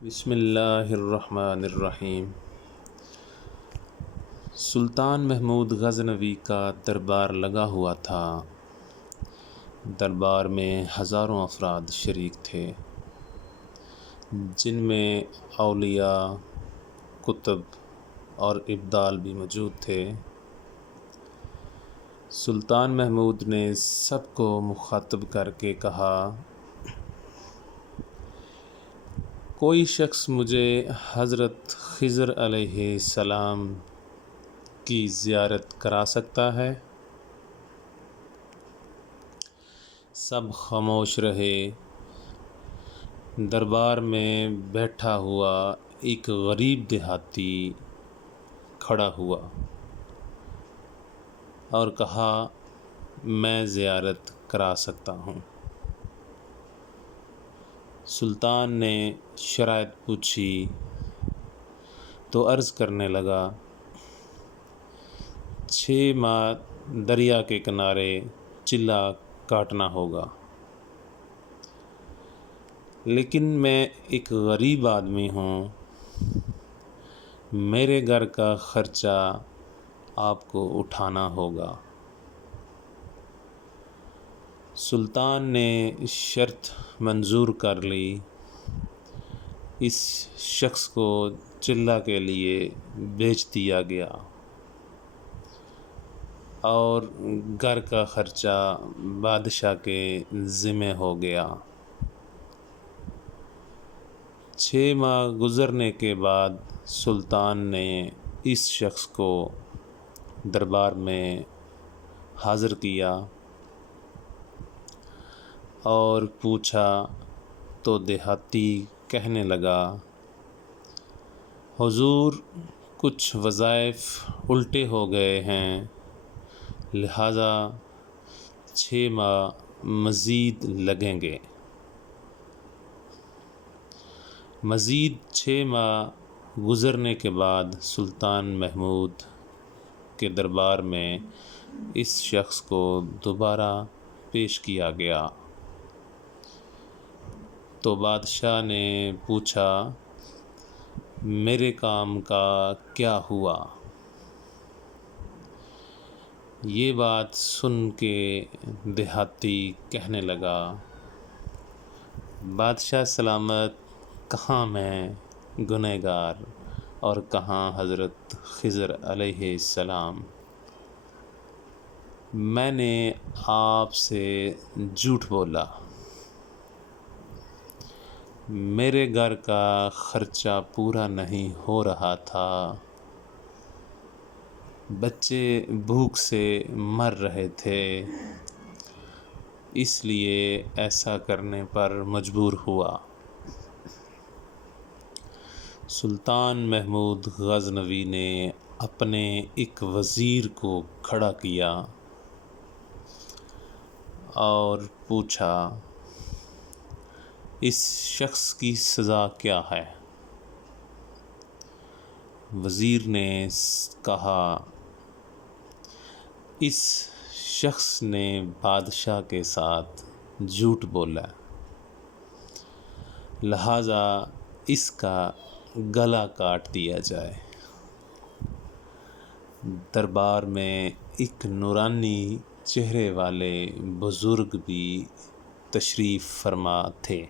بسم اللہ الرحمن الرحیم۔ سلطان محمود غزنوی کا دربار لگا ہوا تھا۔ دربار میں ہزاروں افراد شریک تھے، جن میں اولیاء، کتب اور ابدال بھی موجود تھے۔ سلطان محمود نے سب کو مخاطب کر کے کہا، کوئی شخص مجھے حضرت خضر علیہ السلام کی زیارت کرا سکتا ہے؟ سب خاموش رہے۔ دربار میں بیٹھا ہوا ایک غریب دیہاتی کھڑا ہوا اور کہا، میں زیارت کرا سکتا ہوں۔ سلطان نے شرائط پوچھی تو عرض کرنے لگا، 6 ماہ دریا کے کنارے چلہ کاٹنا ہوگا، لیکن میں ایک غریب آدمی ہوں، میرے گھر کا خرچہ آپ کو اٹھانا ہوگا۔ سلطان نے شرط منظور کر لی۔ اس شخص کو چلہ کے لیے بھیج دیا گیا اور گھر کا خرچہ بادشاہ کے ذمہ ہو گیا۔ 6 ماہ گزرنے کے بعد سلطان نے اس شخص کو دربار میں حاضر کیا اور پوچھا تو دیہاتی کہنے لگا، حضور، کچھ وظائف الٹے ہو گئے ہیں، لہٰذا 6 ماہ مزید لگیں گے۔ مزید 6 ماہ گزرنے کے بعد سلطان محمود کے دربار میں اس شخص کو دوبارہ پیش کیا گیا تو بادشاہ نے پوچھا، میرے کام کا کیا ہوا؟ یہ بات سن کے دیہاتی کہنے لگا، بادشاہ سلامت، کہاں میں گنہگار اور کہاں حضرت خضر علیہ السلام؟ میں نے آپ سے جھوٹ بولا، میرے گھر کا خرچہ پورا نہیں ہو رہا تھا، بچے بھوک سے مر رہے تھے، اس لیے ایسا کرنے پر مجبور ہوا۔ سلطان محمود غزنوی نے اپنے ایک وزیر کو کھڑا کیا اور پوچھا، اس شخص کی سزا کیا ہے؟ وزیر نے کہا، اس شخص نے بادشاہ کے ساتھ جھوٹ بولا، لہٰذا اس کا گلا کاٹ دیا جائے۔ دربار میں ایک نورانی چہرے والے بزرگ بھی تشریف فرما تھے۔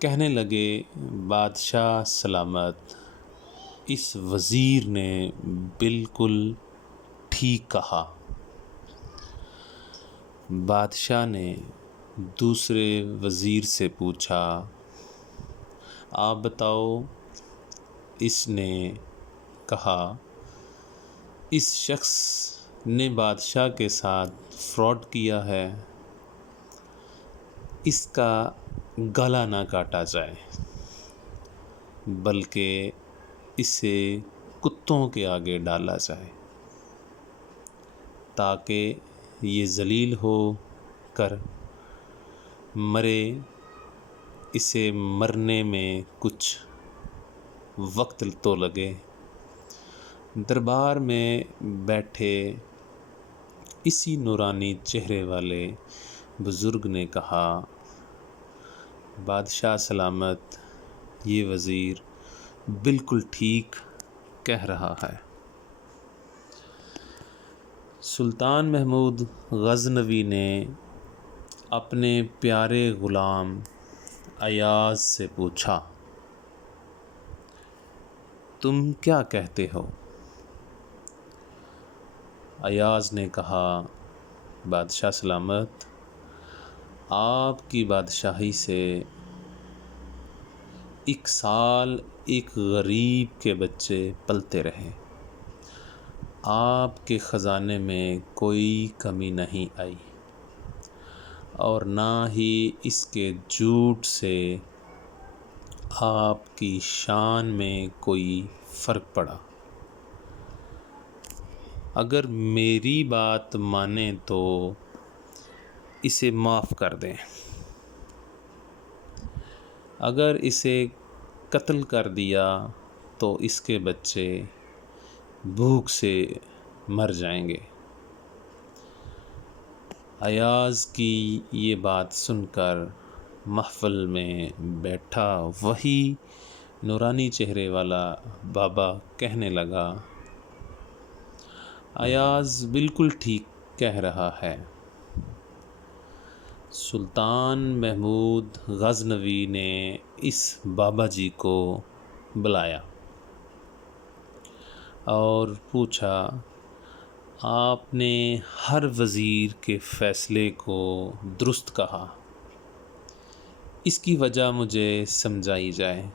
کہنے لگے، بادشاہ سلامت، اس وزیر نے بالکل ٹھیک کہا۔ بادشاہ نے دوسرے وزیر سے پوچھا، آپ بتاؤ۔ اس نے کہا، اس شخص نے بادشاہ کے ساتھ فراڈ کیا ہے، اس کا گلا نہ کاٹا جائے بلکہ اسے کتوں کے آگے ڈالا جائے تاکہ یہ ذلیل ہو کر مرے، اسے مرنے میں کچھ وقت تو لگے۔ دربار میں بیٹھے اسی نورانی چہرے والے بزرگ نے کہا، بادشاہ سلامت، یہ وزیر بالکل ٹھیک کہہ رہا ہے۔ سلطان محمود غزنوی نے اپنے پیارے غلام ایاز سے پوچھا، تم کیا کہتے ہو؟ ایاز نے کہا، بادشاہ سلامت، آپ کی بادشاہی سے 1 سال ایک غریب کے بچے پلتے رہے، آپ کے خزانے میں کوئی کمی نہیں آئی، اور نہ ہی اس کے جھوٹ سے آپ کی شان میں کوئی فرق پڑا۔ اگر میری بات مانیں تو اسے معاف کر دیں، اگر اسے قتل کر دیا تو اس کے بچے بھوک سے مر جائیں گے۔ ایاز کی یہ بات سن کر محفل میں بیٹھا وہی نورانی چہرے والا بابا کہنے لگا، ایاز بالکل ٹھیک کہہ رہا ہے۔ سلطان محمود غزنوی نے اس بابا جی کو بلایا اور پوچھا، آپ نے ہر وزیر کے فیصلے کو درست کہا، اس کی وجہ مجھے سمجھائی جائے۔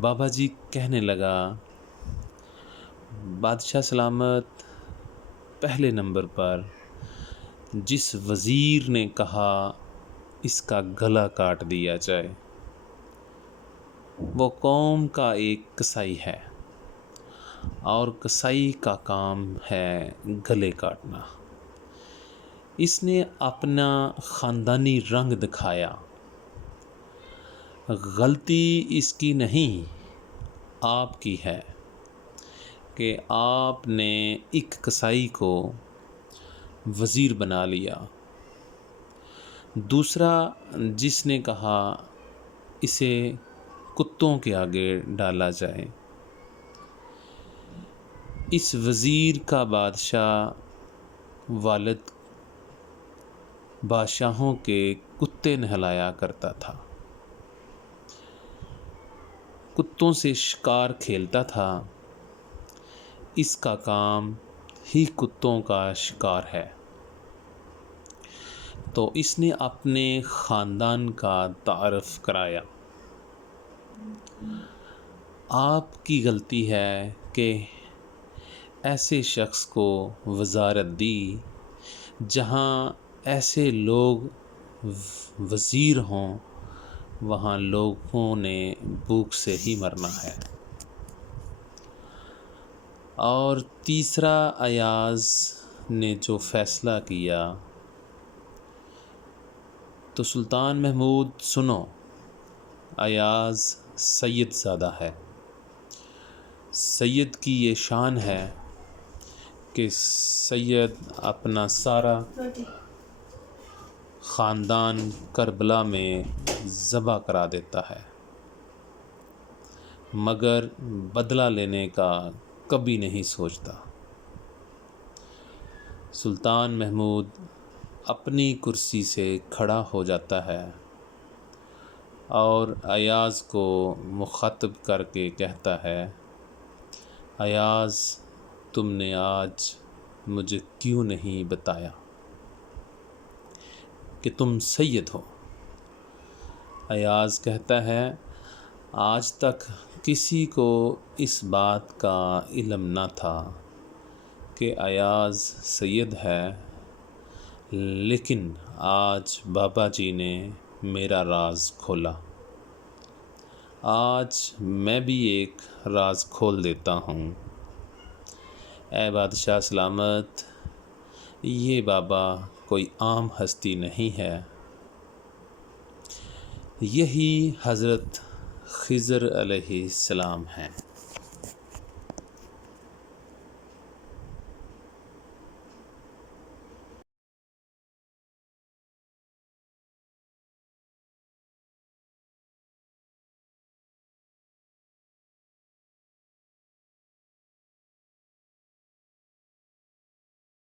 بابا جی کہنے لگا، بادشاہ سلامت، پہلے نمبر پر جس وزیر نے کہا اس کا گلا کاٹ دیا جائے، وہ قوم کا ایک قصائی ہے، اور قصائی کا کام ہے گلے کاٹنا۔ اس نے اپنا خاندانی رنگ دکھایا۔ غلطی اس کی نہیں، آپ کی ہے کہ آپ نے ایک قصائی کو وزیر بنا لیا۔ دوسرا جس نے کہا اسے کتوں کے آگے ڈالا جائے، اس وزیر کا بادشاہ والد بادشاہوں کے کتے نہلایا کرتا تھا، کتوں سے شکار کھیلتا تھا، اس کا کام ہی کتوں کا شکار ہے، تو اس نے اپنے خاندان کا تعارف کرایا۔ آپ کی غلطی ہے کہ ایسے شخص کو وزارت دی جہاں ایسے لوگ وزیر ہوں، وہاں لوگوں نے بھوک سے ہی مرنا ہے۔ اور تیسرا ایاز نے جو فیصلہ کیا، تو سلطان محمود سنو، ایاز سید زادہ ہے، سید کی یہ شان ہے کہ سید اپنا سارا خاندان کربلا میں ذبح کرا دیتا ہے، مگر بدلہ لینے کا کبھی نہیں سوچتا۔ سلطان محمود اپنی کرسی سے کھڑا ہو جاتا ہے اور ایاز کو مخاطب کر کے کہتا ہے، ایاز، تم نے آج مجھے کیوں نہیں بتایا کہ تم سید ہو؟ ایاز کہتا ہے، آج تک کسی کو اس بات کا علم نہ تھا کہ ایاز سید ہے، لیکن آج بابا جی نے میرا راز کھولا۔ آج میں بھی ایک راز کھول دیتا ہوں۔ اے بادشاہ سلامت، یہ بابا کوئی عام ہستی نہیں ہے، یہی حضرت خضر علیہ السلام ہیں۔